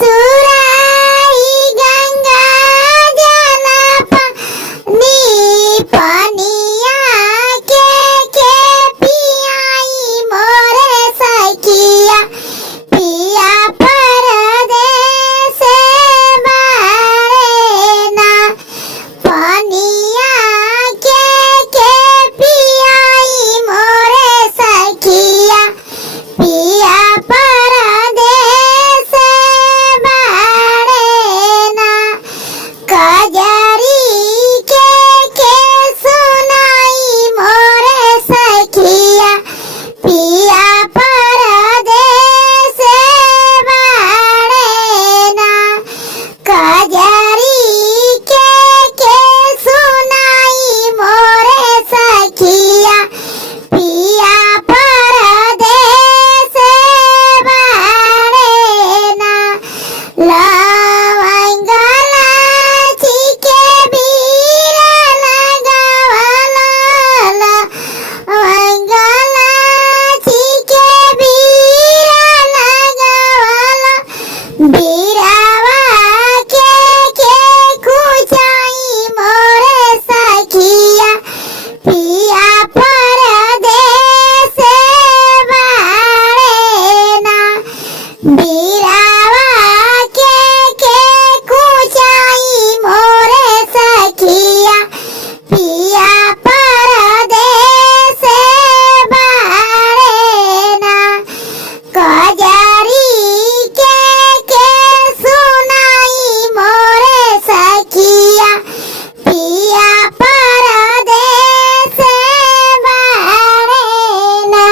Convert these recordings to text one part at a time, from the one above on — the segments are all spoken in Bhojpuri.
सुराई गंगा जल पानी पनिया के पियाई मोरे सखिया पिया परदेस बारे ना पनिया के पियाई मोरे सखिया पिया परदेस बारे ना कजरी के सुनाई मोरे सखिया पिया परदेस बारे ना कजरी के सुनाई मोरे सखिया पिया परदेस बारे ना लवंगला छिके बीरा लगावला लवंगला छिके बीरा लगावला बीरावा के कुचाई मोरे सखिया पिया परदेस बारे ना बीरावा के कुचाई मोरे सखिया पिया परदेस बारे ना कजरी के सुनाई मोरे सखिया पिया परदेस बारे ना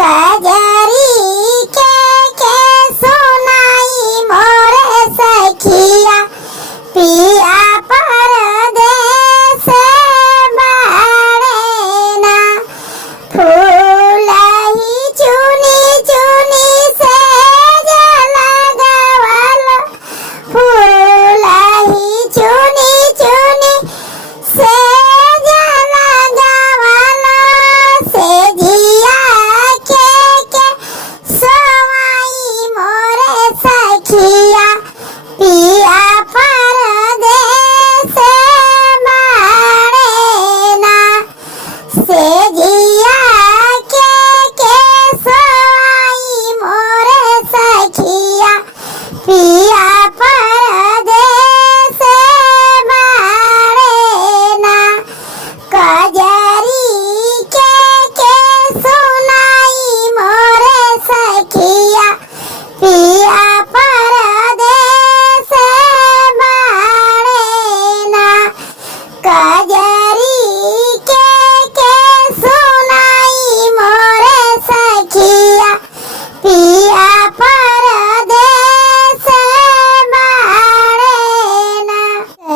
कजरी के सुनाई मोरे सखिया पिया परदेस बारे ना फूलही चुनी चुनी से लगावला फूलही चुनी चुनी से लगावला से जिया के सवाई मोरे सखिया पिया परदेस बारे ना से जिया के सवाई मोरे सखिया पिया